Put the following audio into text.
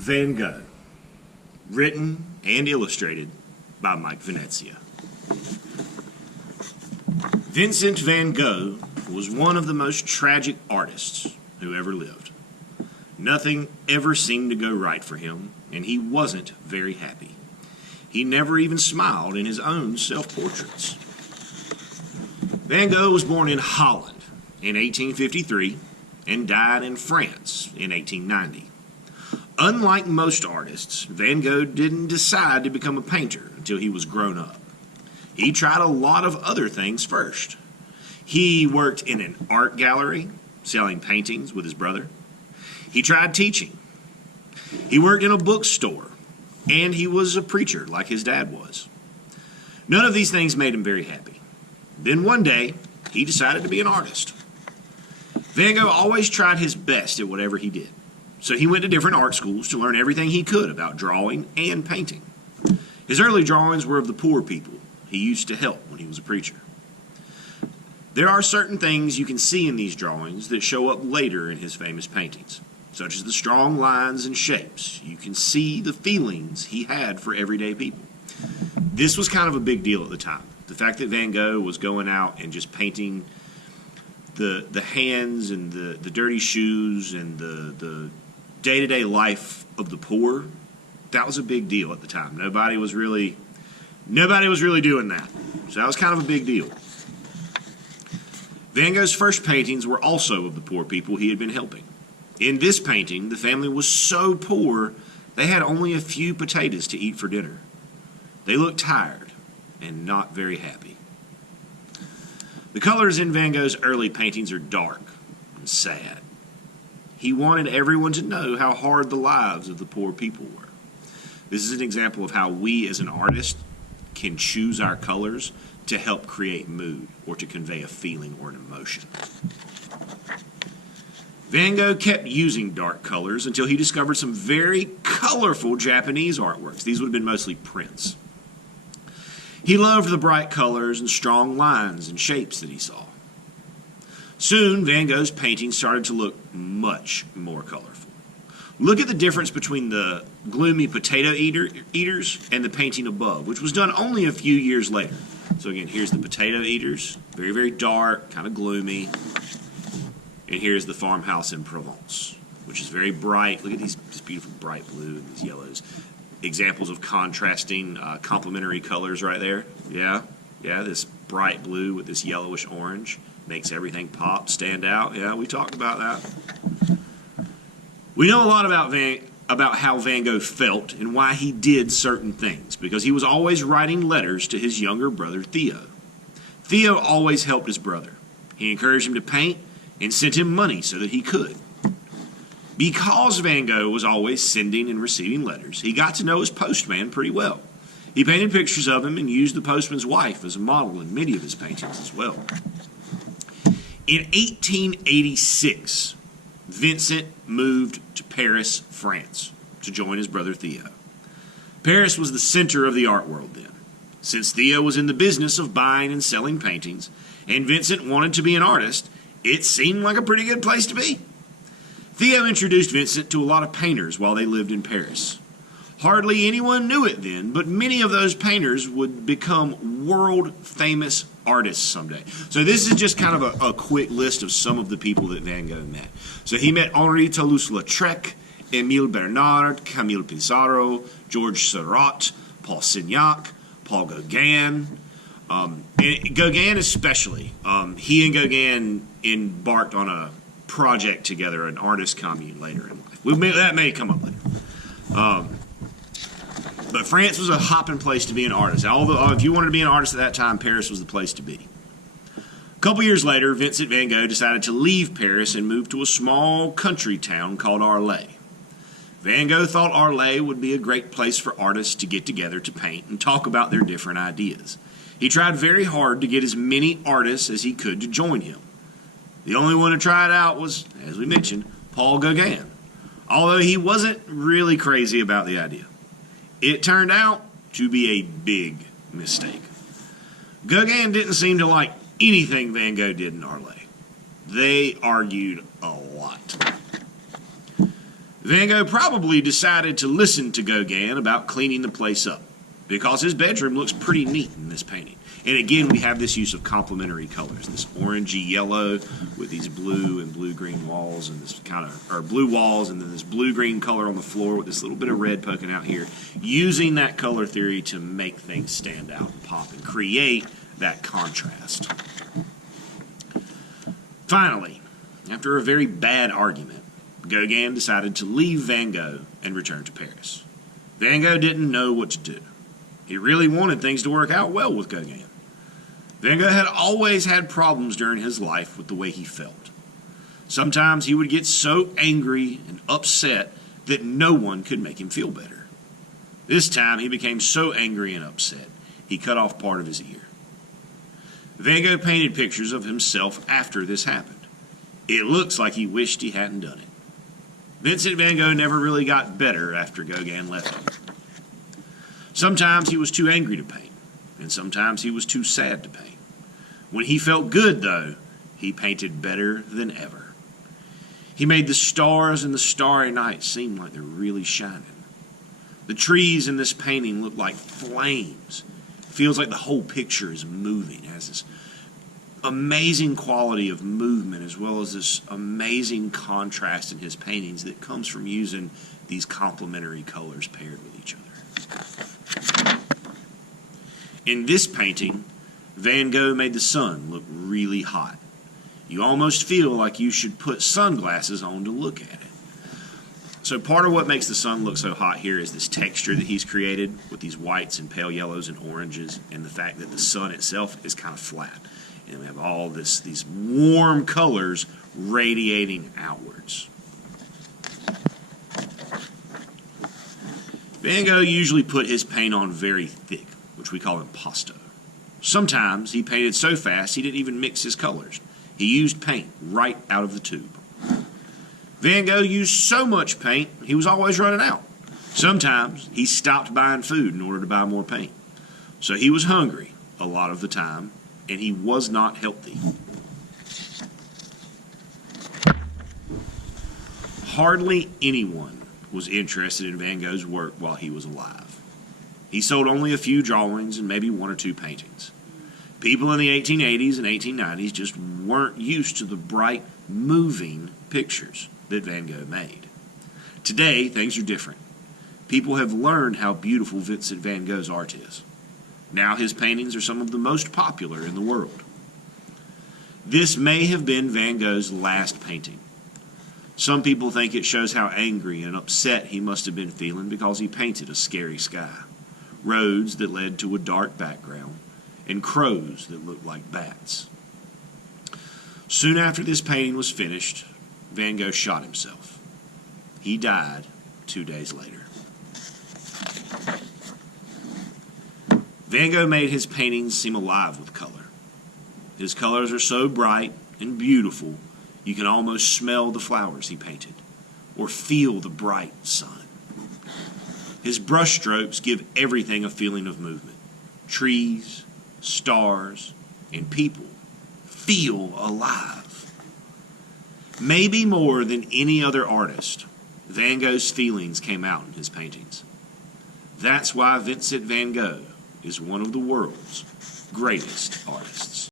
Van Gogh, written and illustrated by Mike Venezia. Vincent van Gogh was one of the most tragic artists who ever lived. Nothing ever seemed to go right for him, and he wasn't very happy. He never even smiled in his own self-portraits. Van Gogh was born in Holland in 1853 and died in France in 1890. Unlike most artists, Van Gogh didn't decide to become a painter until he was grown up. He tried a lot of other things first. He worked in an art gallery, selling paintings with his brother. He tried teaching. He worked in a bookstore, and he was a preacher like his dad was. None of these things made him very happy. Then one day, he decided to be an artist. Van Gogh always tried his best at whatever he did. So he went to different art schools to learn everything he could about drawing and painting. His early drawings were of the poor people he used to help when he was a preacher. There are certain things you can see in these drawings that show up later in his famous paintings, such as the strong lines and shapes. You can see the feelings he had for everyday people. This was kind of a big deal at the time. The fact that Van Gogh was going out and just painting the hands and the dirty shoes and the day-to-day life of the poor, that was a big deal at the time. Nobody was really doing that. So that was kind of a big deal. Van Gogh's first paintings were also of the poor people he had been helping. In this painting, the family was so poor they had only a few potatoes to eat for dinner. They looked tired and not very happy. The colors in Van Gogh's early paintings are dark and sad. He wanted everyone to know how hard the lives of the poor people were. This is an example of how we as an artist can choose our colors to help create mood or to convey a feeling or an emotion. Van Gogh kept using dark colors until he discovered some very colorful Japanese artworks. These would have been mostly prints. He loved the bright colors and strong lines and shapes that he saw. Soon, Van Gogh's paintings started to look much more colorful. Look at the difference between the gloomy potato eaters and the painting above, which was done only a few years later. So again, here's the potato eaters, very, very dark, kind of gloomy. And here's the farmhouse in Provence, which is very bright. Look at this beautiful bright blue and these yellows. Examples of contrasting complementary colors right there. Yeah, this bright blue with this yellowish orange makes everything pop, stand out. Yeah, we talked about that. We know a lot about how Van Gogh felt and why he did certain things, because he was always writing letters to his younger brother, Theo. Theo always helped his brother. He encouraged him to paint and sent him money so that he could. Because Van Gogh was always sending and receiving letters, he got to know his postman pretty well. He painted pictures of him and used the postman's wife as a model in many of his paintings as well. In 1886, Vincent moved to Paris, France, to join his brother Theo. Paris was the center of the art world then. Since Theo was in the business of buying and selling paintings, and Vincent wanted to be an artist, it seemed like a pretty good place to be. Theo introduced Vincent to a lot of painters while they lived in Paris. Hardly anyone knew it then, but many of those painters would become world-famous artists someday. So this is just kind of a quick list of some of the people that Van Gogh met. So he met Henri Toulouse-Lautrec, Émile Bernard, Camille Pissarro, Georges Seurat, Paul Signac, Paul Gauguin. And Gauguin especially. He and Gauguin embarked on a project together, an artist commune later in life. That may come up later. But France was a hopping place to be an artist. Although, if you wanted to be an artist at that time, Paris was the place to be. A couple years later, Vincent van Gogh decided to leave Paris and move to a small country town called Arles. Van Gogh thought Arles would be a great place for artists to get together to paint and talk about their different ideas. He tried very hard to get as many artists as he could to join him. The only one to try it out was, as we mentioned, Paul Gauguin, although he wasn't really crazy about the idea. It turned out to be a big mistake. Gauguin didn't seem to like anything Van Gogh did in Arles. They argued a lot. Van Gogh probably decided to listen to Gauguin about cleaning the place up, because his bedroom looks pretty neat in this painting. And again, we have this use of complementary colors, this orangey yellow with these blue and blue-green walls, and this or blue walls, and then this blue-green color on the floor with this little bit of red poking out here, using that color theory to make things stand out and pop and create that contrast. Finally, after a very bad argument, Gauguin decided to leave Van Gogh and return to Paris. Van Gogh didn't know what to do. He really wanted things to work out well with Gauguin. Van Gogh had always had problems during his life with the way he felt. Sometimes he would get so angry and upset that no one could make him feel better. This time he became so angry and upset, he cut off part of his ear. Van Gogh painted pictures of himself after this happened. It looks like he wished he hadn't done it. Vincent van Gogh never really got better after Gauguin left him. Sometimes he was too angry to paint, and sometimes he was too sad to paint. When he felt good, though, he painted better than ever. He made the stars in the starry night seem like they're really shining. The trees in this painting look like flames. It feels like the whole picture is moving. It has this amazing quality of movement, as well as this amazing contrast in his paintings that comes from using these complementary colors paired with each other. In this painting, Van Gogh made the sun look really hot. You almost feel like you should put sunglasses on to look at it. So part of what makes the sun look so hot here is this texture that he's created with these whites and pale yellows and oranges, and the fact that the sun itself is kind of flat. And we have all these warm colors radiating outwards. Van Gogh usually put his paint on very thick, which we call impasto. Sometimes he painted so fast he didn't even mix his colors. He used paint right out of the tube. Van Gogh used so much paint, he was always running out. Sometimes he stopped buying food in order to buy more paint. So he was hungry a lot of the time, and he was not healthy. Hardly anyone was interested in Van Gogh's work while he was alive. He sold only a few drawings and maybe one or two paintings. People in the 1880s and 1890s just weren't used to the bright, moving pictures that Van Gogh made. Today, things are different. People have learned how beautiful Vincent van Gogh's art is. Now his paintings are some of the most popular in the world. This may have been Van Gogh's last painting. Some people think it shows how angry and upset he must have been feeling because he painted a scary sky, roads that led to a dark background, and crows that looked like bats. Soon after this painting was finished, Van Gogh shot himself. He died 2 days later. Van Gogh made his paintings seem alive with color. His colors are so bright and beautiful, you can almost smell the flowers he painted, or feel the bright sun. His brushstrokes give everything a feeling of movement. Trees, stars, and people feel alive. Maybe more than any other artist, Van Gogh's feelings came out in his paintings. That's why Vincent van Gogh is one of the world's greatest artists.